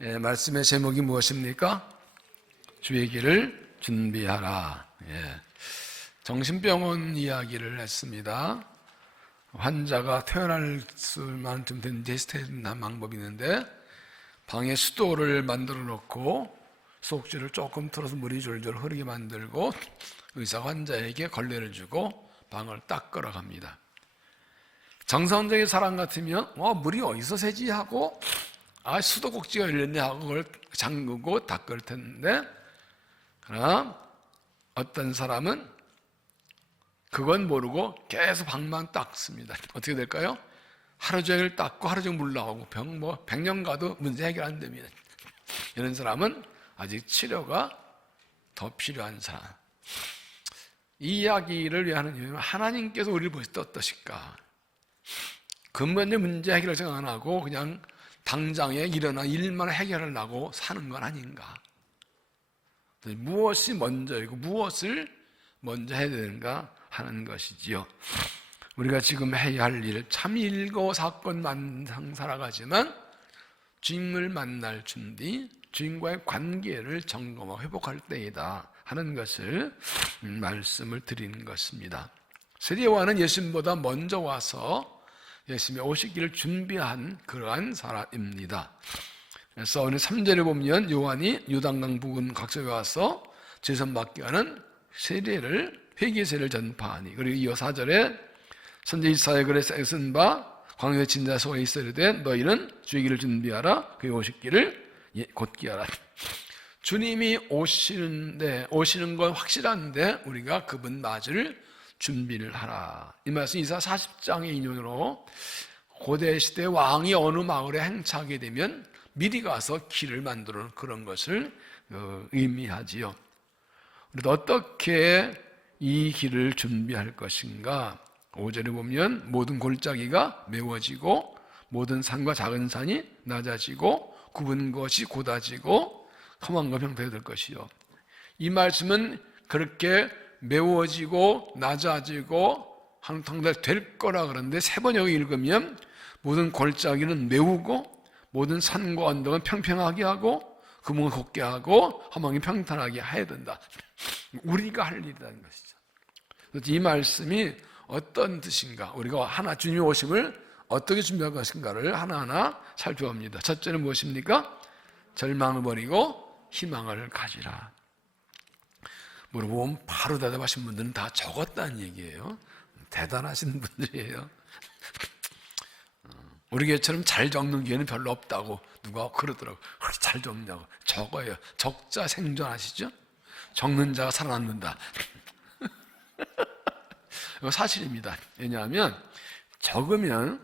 말씀의 제목이 무엇입니까? 주의 길을 준비하라. 정신병원 이야기를 했습니다. 환자가 태어날 수만큼 된 데스테이트한 방법이 있는데, 방에 수도를 만들어 놓고 수옥주를 조금 틀어서 물이 졸졸 흐르게 만들고 의사가 환자에게 걸레를 주고 방을 딱 끌어갑니다. 정상적인 사람 같으면 물이 어디서 새지 하고 수도꼭지가 열렸네 하고 그걸 잠그고 닦을 텐데, 그러나 어떤 사람은 그건 모르고 계속 방만 닦습니다. 어떻게 될까요? 하루 종일 닦고 하루 종일 물 나오고 100년 가도 문제 해결 안 됩니다. 이런 사람은 아직 치료가 더 필요한 사람. 이 이야기를 왜 하는 이유는 하나님께서 우리를 보실 때 어떠실까? 근본적인 문제 해결을 생각 안 하고 그냥 당장에 일어난 일만 해결하려고 사는 건 아닌가? 무엇이 먼저이고 무엇을 먼저 해야 되는가 하는 것이지요. 우리가 지금 해야 할 일, 참 일고 사건 만상 살아가지만 주님을 만날 준비, 주님과의 관계를 점검하고 회복할 때이다 하는 것을 말씀을 드리는 것입니다. 세례 요한은 예수님보다 먼저 와서 예수님의 오시기를 준비한 그러한 사람입니다. 그래서 오늘 3절에 보면 요한이 요단강 부근 각소에 와서 제선 받게 하는 회개세를 전파하니, 그리고 이어 4절에 선지 이사야 글에 쓴 바 광야의 진자 속에 있으리되 너희는 주의 길을 준비하라, 그의 오시기를 곧게 하라. 주님이 오시는 건 확실한데 우리가 그분 맞을 준비를 하라. 이 말씀 이사야 40장의 인용으로 고대 시대 왕이 어느 마을에 행차하게 되면 미리 가서 길을 만들어 놓은 그런 것을 의미하지요. 그래도 어떻게 이 길을 준비할 것인가? 5절에 보면 모든 골짜기가 메워지고 모든 산과 작은 산이 낮아지고 굽은 것이 곧아지고 험한 것 형태가 될 것이요. 이 그렇게 메워지고 낮아지고 한탕달 될 거라 그러는데, 세 번 여기 읽으면 모든 골짜기는 메우고 모든 산과 언덕은 평평하게 하고 구멍을 곱게 하고 험한 게 평탄하게 해야 된다. 우리가 할 일이라는 것이죠. 이 말씀이 어떤 뜻인가, 우리가 주님의 오심을 어떻게 준비할 것인가를 하나하나 살펴봅니다. 첫째는 무엇입니까? 절망을 버리고 희망을 가지라. 물어보면 바로 대답하신 분들은 다 적었다는 얘기예요. 대단하신 분들이에요. 우리 교회처럼 잘 적는 교회는 별로 없다고 누가 그러더라고요. 잘 적냐고. 적어요. 적자 생존하시죠? 적는 자가 살아남는다. 이거 사실입니다. 왜냐하면 적으면,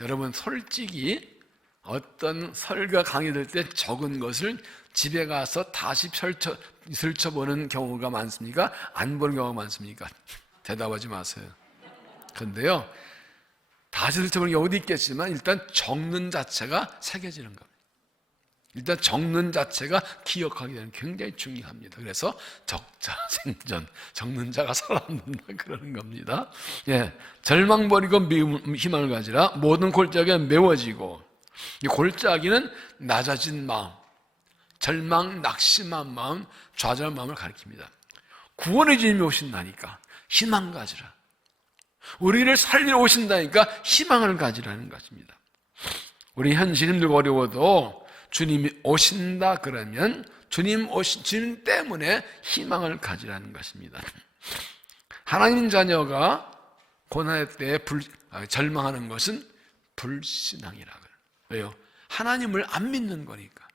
여러분 솔직히 어떤 설교가 강의될 때 적은 것을 집에 가서 다시 슬쳐보는 경우가 많습니까? 안 보는 경우가 많습니까? 대답하지 마세요. 그런데요, 다시 슬쳐보는 경우도 있겠지만 일단 적는 자체가 새겨지는 겁니다. 일단 적는 자체가 기억하게 되는 굉장히 중요합니다. 그래서 적자 생존, 적는 자가 살아남는다 그러는 겁니다. 절망 버리고 희망을 가지라. 모든 골짜기가 메워지고, 이 골짜기는 낮아진 마음, 절망, 낙심한 마음, 좌절한 마음을 가리킵니다. 구원의 주님이 오신다니까 희망 가지라. 우리를 살리러 오신다니까 희망을 가지라는 것입니다. 우리 현실 힘들고 어려워도 주님이 오신다 그러면 주님 때문에 희망을 가지라는 것입니다. 하나님 자녀가 고난의 때에 절망하는 것은 불신앙이라고요. 왜요? 하나님을 안 믿는 거니까.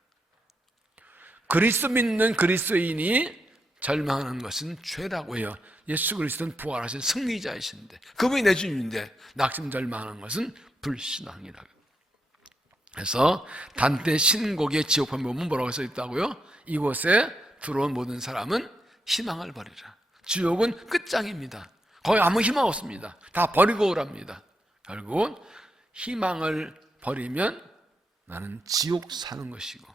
그리스도 믿는 그리스도인이 절망하는 것은 죄라고 해요. 예수 그리스도는 부활하신 승리자이신데, 그분이 내 주님인데 낙심 절망하는 것은 불신앙이라고. 그래서 단테 신곡의 지옥편 보면 뭐라고 써 있다고요? 이곳에 들어온 모든 사람은 희망을 버리라. 지옥은 끝장입니다. 거기 아무 희망 없습니다. 다 버리고 오랍니다. 결국은 희망을 버리면 나는 지옥 사는 것이고,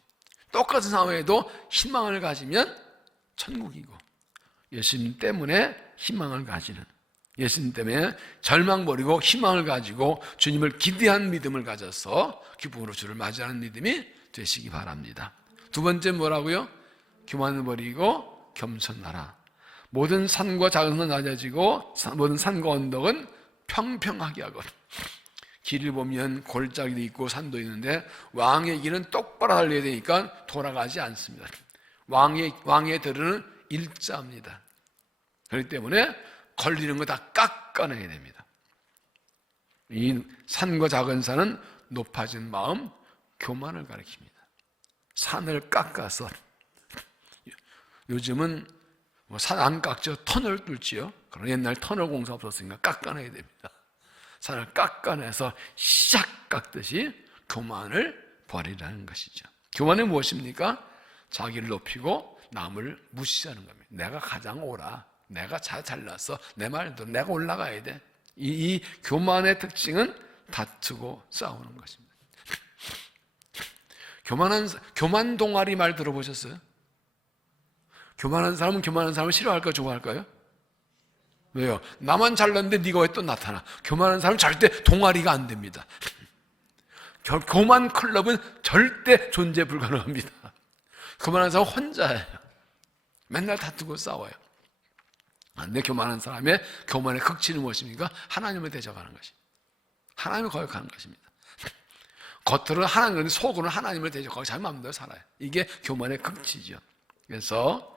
똑같은 상황에도 희망을 가지면 천국이고, 예수님 때문에 희망을 가지는, 예수님 때문에 절망 버리고 희망을 가지고 주님을 기대한 믿음을 가져서 기쁨으로 주를 맞이하는 믿음이 되시기 바랍니다. 두 번째 뭐라고요? 교만을 버리고 겸손하라. 모든 산과 작은 산 낮아지고 모든 산과 언덕은 평평하게 하거든. 길을 보면 골짜기도 있고 산도 있는데 왕의 길은 똑바로 달려야 되니까 돌아가지 않습니다. 왕의 들은 일자입니다. 그렇기 때문에 걸리는 거 다 깎아내야 됩니다. 이 산과 작은 산은 높아진 마음, 교만을 가리킵니다. 산을 깎아서, 요즘은 산 안 깎죠. 터널 뚫지요. 그러나 옛날 터널 공사 없었으니까 깎아내야 됩니다. 산을 깎아내서 샥 깎듯이 교만을 버리라는 것이죠. 교만은 무엇입니까? 자기를 높이고 남을 무시하는 겁니다. 내가 가장 옳아. 내가 잘났어. 내 말도 내가 올라가야 돼. 이 교만의 특징은 다투고 싸우는 것입니다. 교만 동아리 말 들어보셨어요? 교만한 사람은 교만한 사람을 싫어할까요? 좋아할까요? 왜요? 나만 잘났는데 네가 왜 또 나타나? 교만한 사람은 절대 동아리가 안 됩니다. 교만 클럽은 절대 존재 불가능합니다. 교만한 사람은 혼자예요. 맨날 다투고 싸워요. 근데 교만한 사람의 교만의 극치는 무엇입니까? 하나님을 대적하는 것입니다. 하나님을 거역하는 것입니다. 겉으로는 하나님을, 속으로는 하나님을 대적하고 자기 마음대로 살아요. 이게 교만의 극치죠. 그래서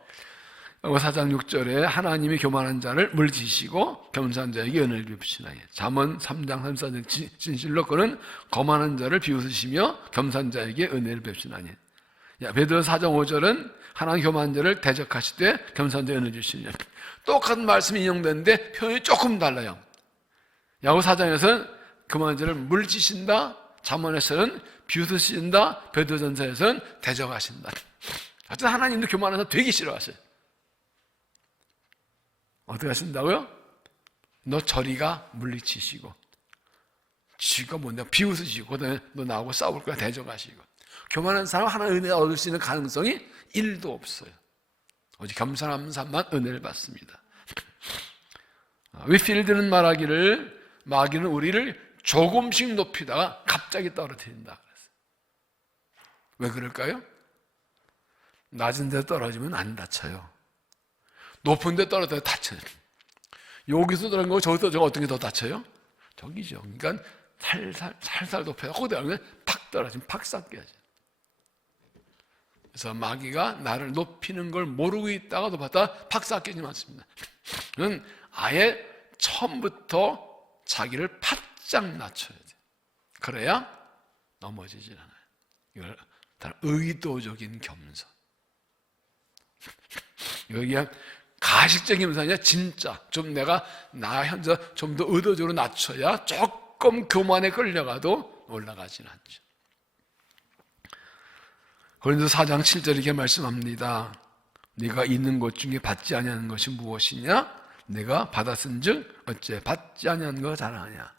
4장 6절에 하나님이 교만한 자를 물리치시고 겸손한 자에게 은혜를 베푸시나니. 잠언 3장 34절 진실로 그는 거만한 자를 비웃으시며 겸손한 자에게 은혜를 베푸시나니. 베드로 4장 5절은 하나님 교만한 자를 대적하시되 겸손한 자에게 은혜를 주시냐. 똑같은 말씀이 인용되는데 표현이 조금 달라요. 야고 4장에서는 교만한 자를 물리치신다, 잠언에서는 비웃으신다, 베드로전서에서는 대적하신다. 하여튼 하나님도 교만한 자 되게 싫어하셔요. 어떻게 하신다고요? 너 저리가 물리치시고, 쥐가 뭔데 비웃으시고, 그다음에 너 나하고 싸울 거야 대적하시고. 교만한 사람 하나님 은혜 얻을 수 있는 가능성이 1도 없어요. 오직 겸손한 사람만 은혜를 받습니다. 위필드는 말하기를 마귀는 우리를 조금씩 높이다가 갑자기 떨어뜨린다 그랬어요. 왜 그럴까요? 낮은 데 떨어지면 안 다쳐요. 높은 데 떨어져서 다쳐요. 여기서 떨어진 거 저기서 떨어진 거 어떤 게 더 다쳐요? 저기죠. 그러니까 살살 높여서 거기다 팍 떨어지면 팍 삭겨야죠. 그래서 마귀가 나를 높이는 걸 모르고 있다가 높았다 팍 삭히지 않습니다. 그는 아예 처음부터 자기를 바짝 낮춰야 돼요. 그래야 넘어지질 않아요. 이걸 의도적인 겸손. 여기가 가식적인 겸손이 아니라 진짜 좀 내가 나 현재 좀 더 의도적으로 낮춰야 조금 교만에 끌려가도 올라가지는 않죠. 고린도서 4장 7절 이렇게 말씀합니다. 네가 있는 것 중에 받지 아니하는 것이 무엇이냐? 내가 받았은즉 어째 받지 아니하는 거 자랑하냐?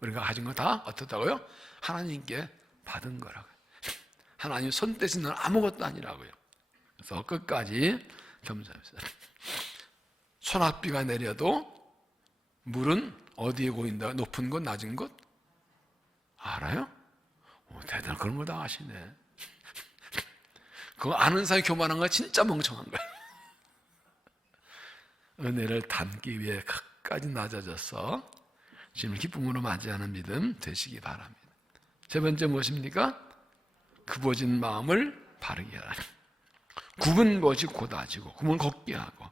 우리가 가진 거 다 어떻다고요? 하나님께 받은 거라고요. 하나님 손대신 건 아무것도 아니라고요. 그래서 끝까지 겸손합시다. 소낙비가 내려도 물은 어디에 고인다? 높은 곳, 낮은 곳? 알아요? 대단한 그런 걸 다 아시네. 그거 아는 사람이 교만한 거 진짜 멍청한 거예요. 은혜를 담기 위해 끝까지 낮아져서 주님을 기쁨으로 맞이하는 믿음 되시기 바랍니다. 세 번째 무엇입니까? 굽어진 마음을 바르게 하라. 굽은 것이 곧아지고 굽은 걷게 하고.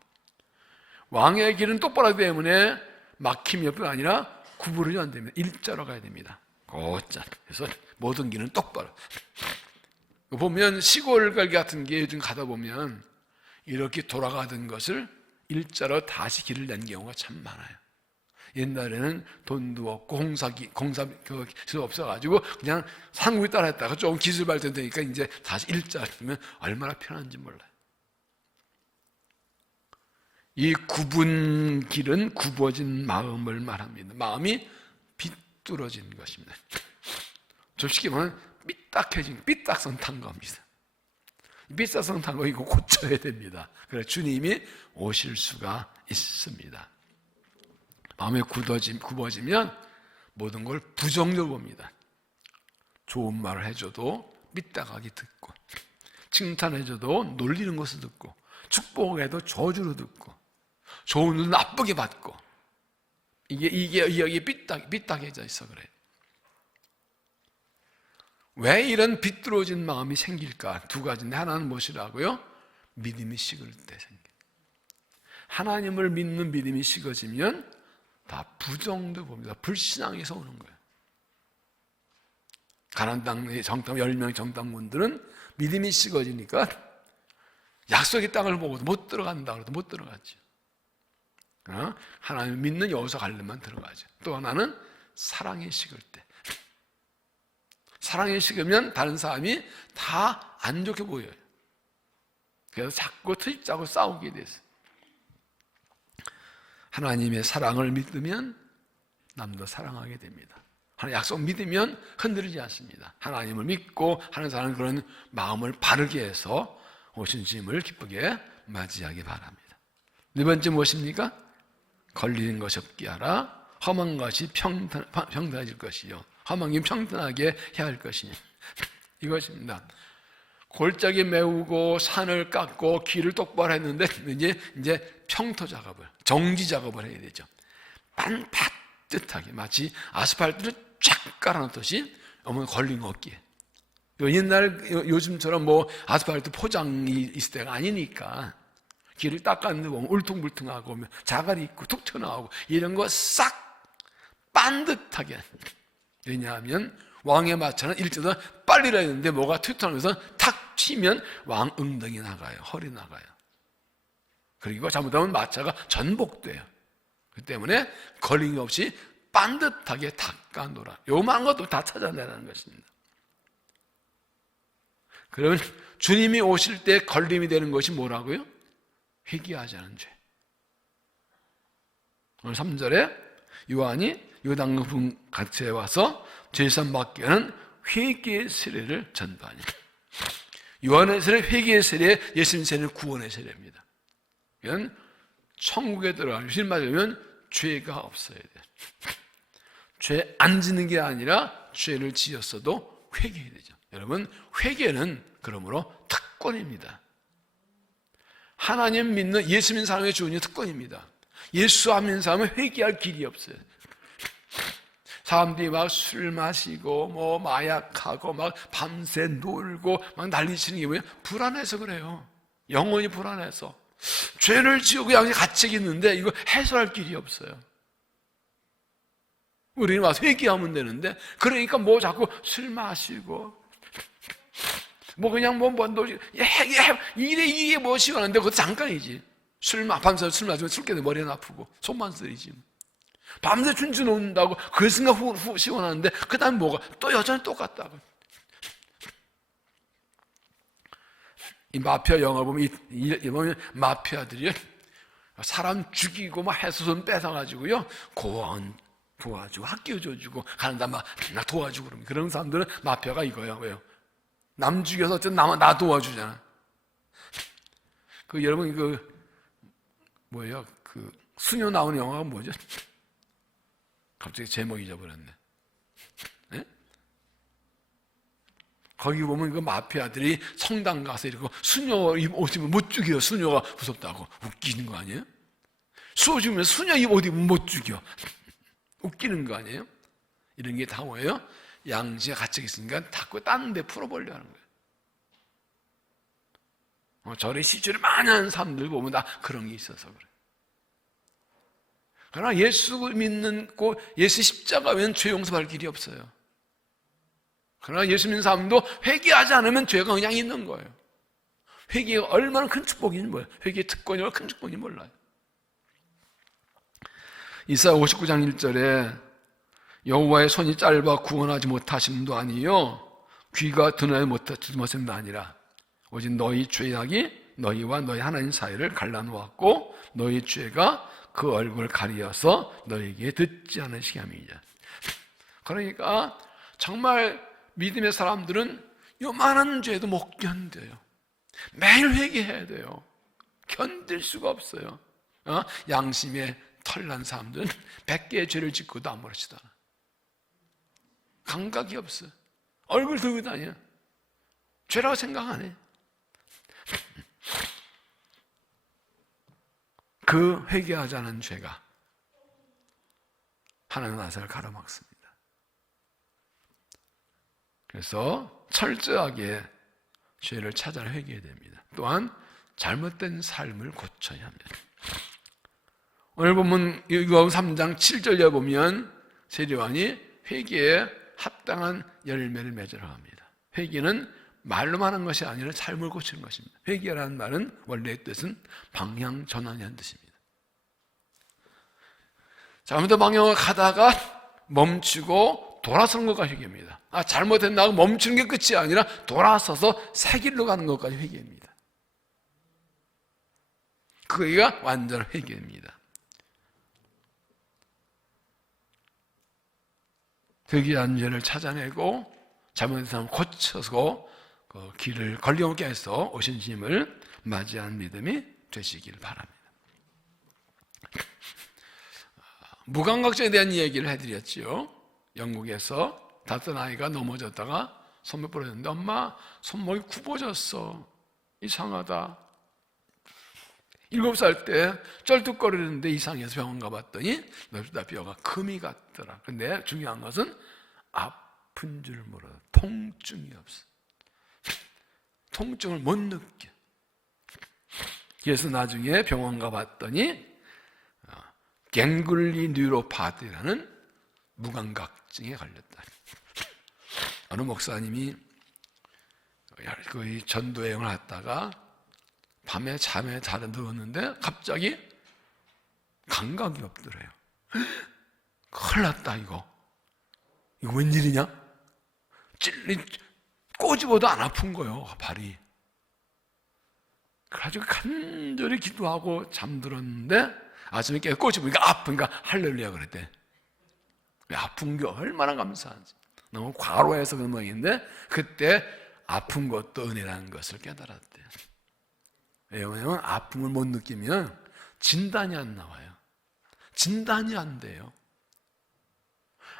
왕의 길은 똑바로 하기 때문에 막힘이 옆이 아니라 구부러지 안 됩니다. 일자로 가야 됩니다. 곧잘. 그래서 모든 길은 똑바로. 보면 시골 갈 같은 게 요즘 가다 보면 이렇게 돌아가던 것을 일자로 다시 길을 낸 경우가 참 많아요. 옛날에는 돈도 없고 공사기술이 없어가지고 그냥 상구에 따라 했다가 조금 기술 발전되니까 이제 다시 일자로면 얼마나 편한지 몰라요. 이 굽은 길은 굽어진 마음을 말합니다. 마음이 비뚤어진 것입니다. 좀 쉽게 말하면 삐딱선 탄 겁니다. 삐딱선 탄 거 이거 고쳐야 됩니다. 그래서 주님이 오실 수가 있습니다. 마음이 굽어지면 모든 걸 부정적으로 봅니다. 좋은 말을 해줘도 삐딱하게 듣고, 칭찬해줘도 놀리는 것을 듣고, 축복해도 저주로 듣고, 좋은 일 나쁘게 받고, 이게 삐딱해져 있어 그래. 왜 이런 비뚤어진 마음이 생길까? 두 가지인데, 하나는 무엇이라고요? 믿음이 식을 때 생겨. 하나님을 믿는 믿음이 식어지면 다 부정도 봅니다. 불신앙에서 오는 거예요. 가나안 땅의 정탐 10명의 정탐꾼들은 믿음이 식어지니까 약속의 땅을 보고도 못 들어간다 그래도 못 들어갔죠. 하나님 믿는 여호수아 갈렙만 들어가죠. 또 하나는 사랑이 식을 때. 사랑이 식으면 다른 사람이 다 안 좋게 보여요. 그래서 자꾸 트집 짜고 싸우게 됐어요. 하나님의 사랑을 믿으면 남도 사랑하게 됩니다. 하나님 약속 믿으면 흔들리지 않습니다. 하나님을 믿고 하는 사람은 그런 마음을 바르게 해서 오신 주님을 기쁘게 맞이하기 바랍니다. 네 번째 무엇입니까? 걸리는 것이 없게 하라. 험한 것이 평탄해질 것이요, 험한 게 평탄하게 해야 할 것이니, 이것입니다. 골짜기 메우고 산을 깎고 길을 똑바로 했는데 이제 평토 작업을, 정지 작업을 해야 되죠. 반듯하게 마치 아스팔트를 쫙 깔아놓듯이 어머니 걸린 거 없기에. 옛날 요즘처럼 뭐 아스팔트 포장이 있을 때가 아니니까 길을 닦았는데 보면 울퉁불퉁하고 자갈이 있고 툭 튀어나오고 이런 거 싹 반듯하게. 왜냐하면 왕의 마차는 일제도 빨리라 했는데 뭐가 튀어나오면서 탁 튀면 왕 엉덩이 나가요, 허리 나가요. 그리고 잘못하면 마차가 전복돼요. 그 때문에 걸림이 없이 반듯하게 닦아놓으라. 요만한 것도 다 찾아내라는 것입니다. 그러면 주님이 오실 때 걸림이 되는 것이 뭐라고요? 회개하지 않은 죄. 오늘 3절에 요한이 요단강 갓에 와서 죄산 받게 하는 회개의 세례를 전도하니, 요한의 세례, 회개의 세례, 예수님 세례는 구원의 세례입니다. 이건 천국에 들어가면, 실 맞으면 죄가 없어야 돼요. 죄 안 짓는 게 아니라 죄를 지었어도 회개해야 되죠. 여러분, 회개는 그러므로 특권입니다. 하나님 믿는, 예수 믿는 사람의 주은이 특권입니다. 예수 안 믿는 사람은 회개할 길이 없어요. 사람들이 막 술 마시고 뭐 마약하고 막 밤새 놀고 막 난리치는 게 뭐예요? 불안해서 그래요. 영혼이 불안해서. 죄를 지고 그냥 갇히게 있는데 이거 해소할 길이 없어요. 우리는 와서 회개하면 되는데, 그러니까 뭐 자꾸 술 마시고 뭐 그냥 이게 뭐 시원한데 그것도 잠깐이지. 밤새 술 마시면 술 깨도 머리는 아프고 손만 쓰이지. 밤새 춘추 놓는다고 그 순간 후 시원하는데 그 다음 뭐가 또 여전히 똑같다고. 이 마피아 영화 보면 보면 마피아들이 사람 죽이고 막 해수선 뺏어가지고요, 고원 도와주고 학교 줘주고 가는 다 막 도와주고 그런 사람들은 마피아가 이거야. 왜요? 남 죽여서 어쨌든 나 도와주잖아. 여러분 뭐예요? 수녀 나오는 영화가 뭐죠? 갑자기 제목 잊어버렸네. 네? 거기 보면 마피아들이 성당 가서 이러고 수녀 옷 입으면 못 죽여. 수녀가 무섭다고. 웃기는 거 아니에요? 수호 죽으면 수녀 옷 입으면 못 죽여. 웃기는 거 아니에요? 이런 게 다 뭐예요? 양지가 갇혀 있으니까 자꾸 딴 데 풀어보려고 하는 거예요. 절에 시주를 많이 하는 사람들 보면 다 그런 게 있어서 그래. 그러나 예수 믿는 예수 십자가 외에는 죄 용서받을 길이 없어요. 그러나 예수 믿는 사람도 회개하지 않으면 죄가 그냥 있는 거예요. 회개가 얼마나 큰 축복인지 몰라요. 회개의 특권이 얼마나 큰 축복인지 몰라요. 이사야 59장 1절에 여호와의 손이 짧아 구원하지 못하심도 아니요 귀가 드러나지 못하심도 아니라 오직 너희 죄악이 너희와 너희 하나님 사이를 갈라놓았고 너희 죄가 그 얼굴을 가리어서 너희에게 듣지 않으시게 함이니라. 그러니까 정말 믿음의 사람들은 요만한 죄도 못 견뎌요. 매일 회개해야 돼요. 견딜 수가 없어요. 양심에 털난 사람들은 100개의 죄를 짓고도 아무렇지도 않아. 감각이 없어. 얼굴 들고 다녀. 죄라고 생각 안 해. 그 회개하지 않은 죄가 하나님 나라를 가로막습니다. 그래서 철저하게 죄를 찾아 회개해야 됩니다. 또한 잘못된 삶을 고쳐야 합니다. 오늘 보면 율법음 3장 7절에 보면 세례요한이 회개에 합당한 열매를 맺으라고 합니다. 회개는 말로만 하는 것이 아니라 삶을 고치는 것입니다. 회개라는 말은 원래의 뜻은 방향 전환이라는 뜻입니다. 잘못된 방향을 가다가 멈추고 돌아서는 것까지 회개입니다. 잘못했나고 멈추는 게 끝이 아니라 돌아서서 새 길로 가는 것까지 회개입니다. 그게가 완전한 회개입니다. 회개한 죄를 찾아내고 잘못된 사람을 고쳐서 그 길을 걸림없게 해서 오신 주님을 맞이하는 믿음이 되시길 바랍니다. 무감각증에 대한 이야기를 해드렸지요. 영국에서 5아이가 넘어졌다가 손목 부러졌는데 엄마 손목이 굽어졌어. 이상하다. 7살 때 쩔뚝거리는데 이상해서 병원 가봤더니 넓다 뼈가 금이 갔더라. 근데 중요한 것은 아픈 줄 몰라. 통증이 없어. 통증을 못 느껴. 그래서 나중에 병원 가봤더니 갱글리 뉴로파티라는 무감각증에 걸렸다. 어느 목사님이 거의 전도 여행을 했다가 밤에 잠에 잘 누웠는데 갑자기 감각이 없더래요. 큰일 났다 이거 웬일이냐? 꼬집어도 안 아픈 거예요 발이. 그래가지고 간절히 기도하고 잠들었는데 아침에 깨서 꼬집으니까 아프니까 할렐루야 그랬대. 아픈 게 얼마나 감사한지. 너무 과로해서 그런 모양인데 그때 아픈 것도 은혜라는 것을 깨달았대요. 왜냐하면 아픔을 못 느끼면 진단이 안 나와요. 진단이 안 돼요.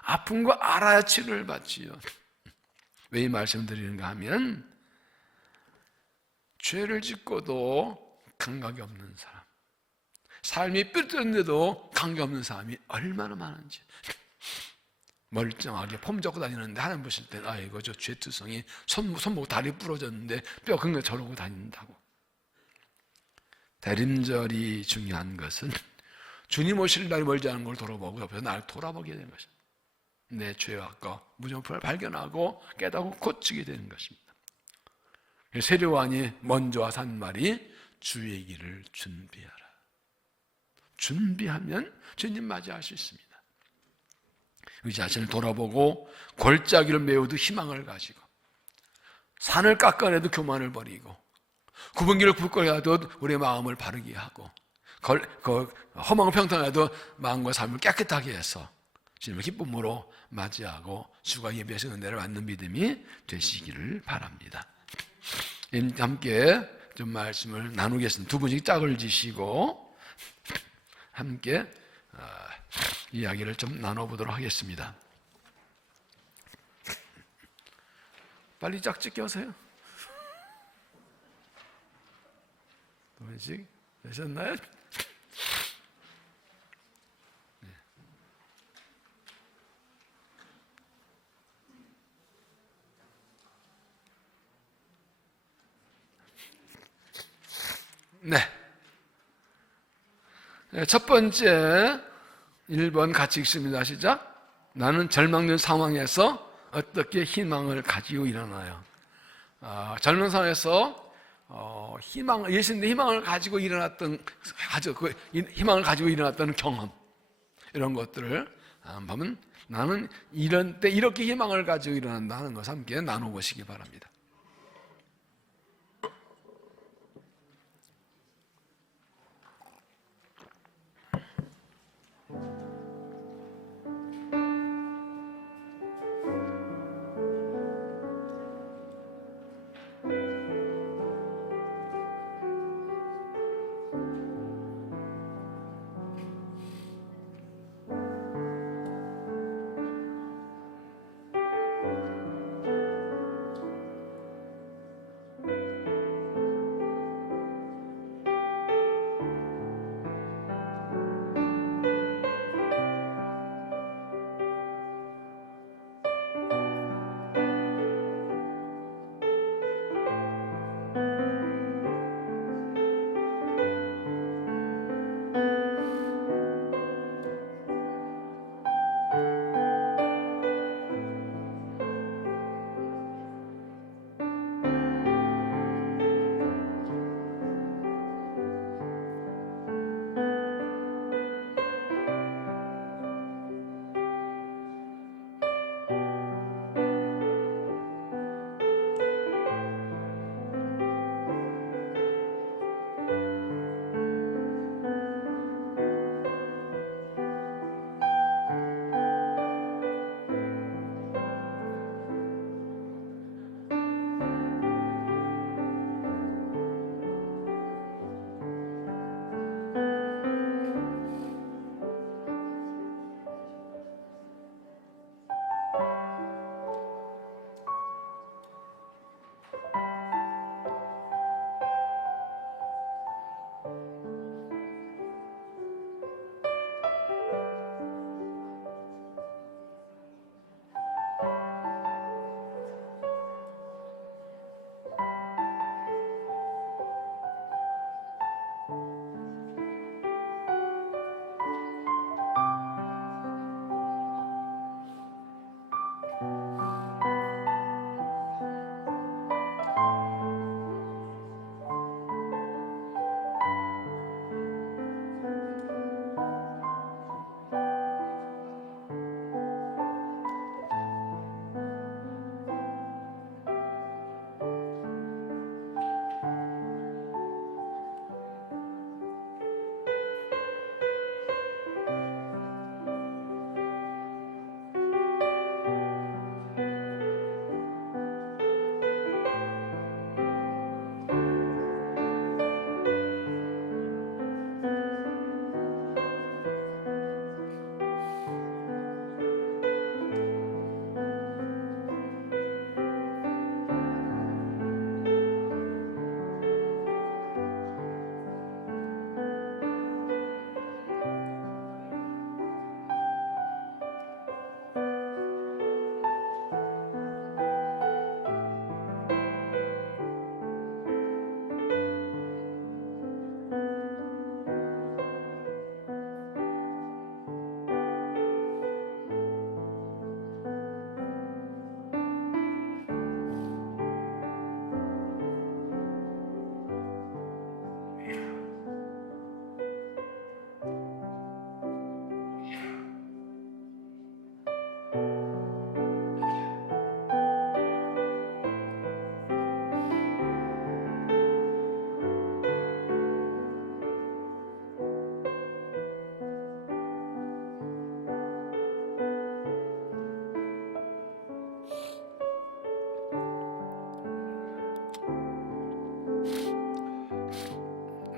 아픈 거 알아야 치료를 받지요. 왜 이 말씀 드리는가 하면 죄를 짓고도 감각이 없는 사람, 삶이 삐뚤었는데도 감각 없는 사람이 얼마나 많은지. 멀쩡하게 폼 잡고 다니는데 하나님 보실 때 아이고 저 죄투성이 손목 다리 부러졌는데 뼈 근거 저러고 다닌다고. 대림절이 중요한 것은 주님 오실 날이 멀지 않은 걸 돌아보고 옆에서 나를 돌아보게 되는 것입니다. 내 죄악과 무정품을 발견하고 깨닫고 고치게 되는 것입니다. 세례요한이 먼저 한 말이 주의 길을 준비하라. 준비하면 주님 맞이할 수 있습니다. 우리 자신을 돌아보고 골짜기를 메우듯 희망을 가지고 산을 깎아내도 교만을 버리고 굽은 길을 굵게 하듯 우리의 마음을 바르게 하고 험한 평탄해도 마음과 삶을 깨끗하게 해서 주님을 기쁨으로 맞이하고 주가 예비하신 은혜를 받는 믿음이 되시기를 바랍니다. 함께 좀 말씀을 나누겠습니다. 두 분씩 짝을 지시고 함께 이야기를 좀 나눠보도록 하겠습니다. 빨리 짝짓 껴세요. 두 분씩 되셨나요? 네. 첫 번째 1번 같이 읽습니다. 시작. 나는 절망된 상황에서 어떻게 희망을 가지고 일어나요? 젊은 상황에서 예수님의 희망을 가지고 일어났던 희망을 가지고 일어났던 경험 이런 것들을 보면 나는 이런 때 이렇게 희망을 가지고 일어난다 하는 것을 함께 나눠보시기 바랍니다.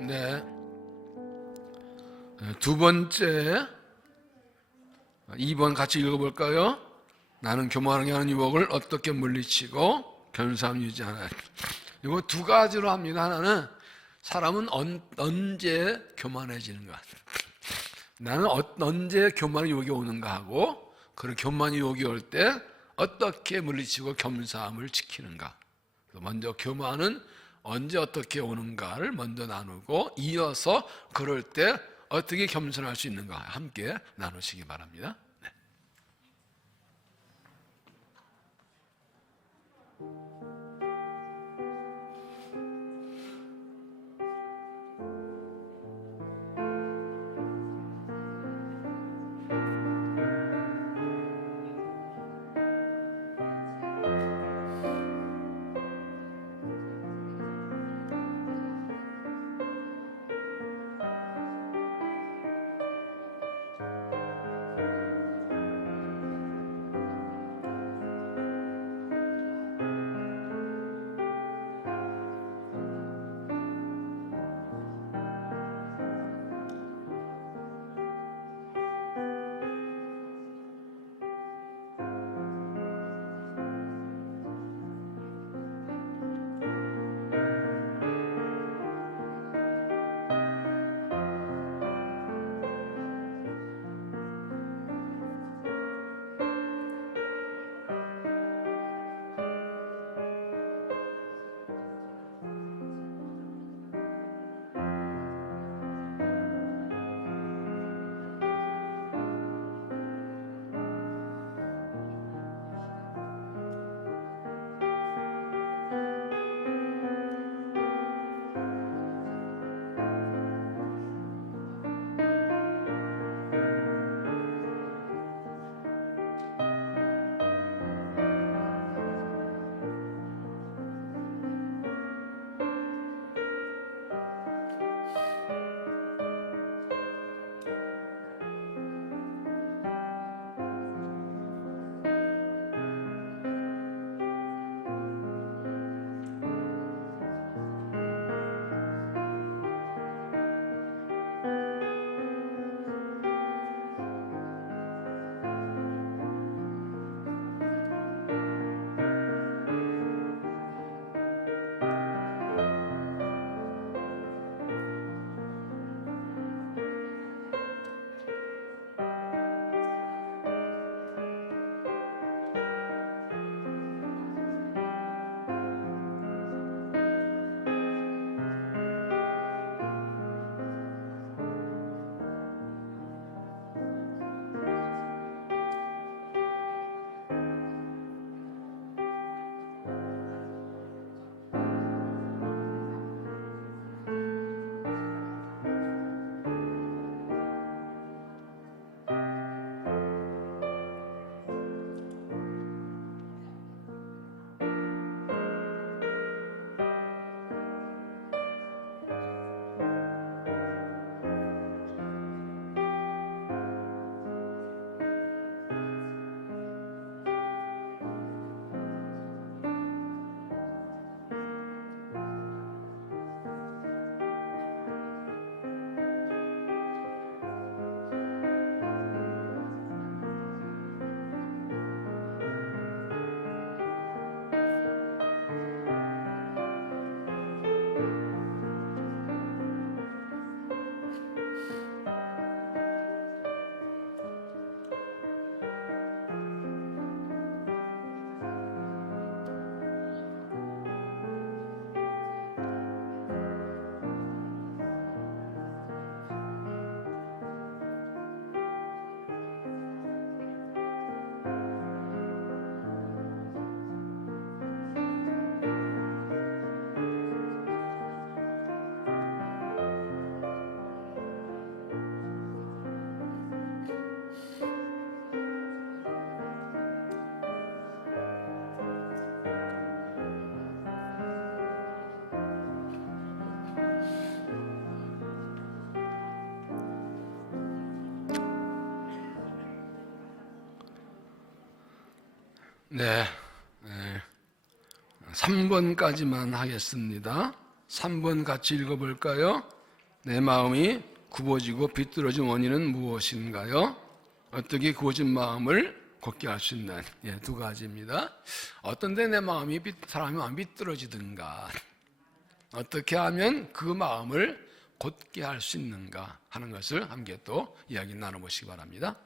네. 두 번째 2번 같이 읽어볼까요? 나는 교만하게 하는 유혹을 어떻게 물리치고 겸손함 유지하나. 이거 두 가지로 합니다. 하나는 사람은 언제 교만해지는가, 나는 언제 교만의 유혹이 오는가 하고, 그런 교만의 유혹이 올 때 어떻게 물리치고 겸손함을 지키는가. 먼저 교만은 언제 어떻게 오는가를 먼저 나누고, 이어서 그럴 때 어떻게 겸손할 수 있는가 함께 나누시기 바랍니다. 네. 네, 3번까지만 하겠습니다. 3번 같이 읽어볼까요? 내 마음이 굽어지고 비뚤어진 원인은 무엇인가요? 어떻게 굽어진 마음을 곧게 할 수 있는 두 가지입니다. 어떤 데 내 마음이 사람의 마음이 비뚤어지든가 어떻게 하면 그 마음을 곧게 할 수 있는가 하는 것을 함께 또 이야기 나눠보시기 바랍니다.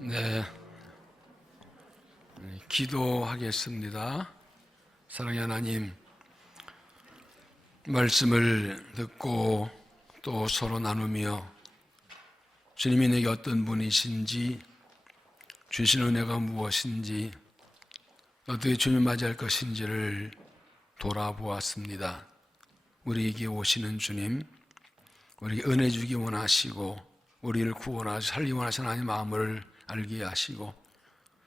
네, 기도하겠습니다. 사랑의 하나님, 말씀을 듣고 또 서로 나누며 주님이 내게 어떤 분이신지, 주신 은혜가 무엇인지, 어떻게 주님 맞이할 것인지를 돌아보았습니다. 우리에게 오시는 주님, 우리에게 은혜 주기 원하시고 우리를 구원하시고 살리기 원하시는 하나님의 마음을 알게 하시고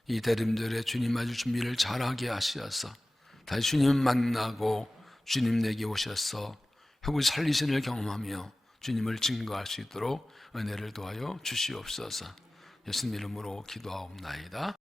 이 대림절에 주님 맞을 준비를 잘하게 하시어서 다시 주님 만나고 주님 내게 오셔서 회복을 살리신을 경험하며 주님을 증거할 수 있도록 은혜를 도하여 주시옵소서. 예수님 이름으로 기도하옵나이다.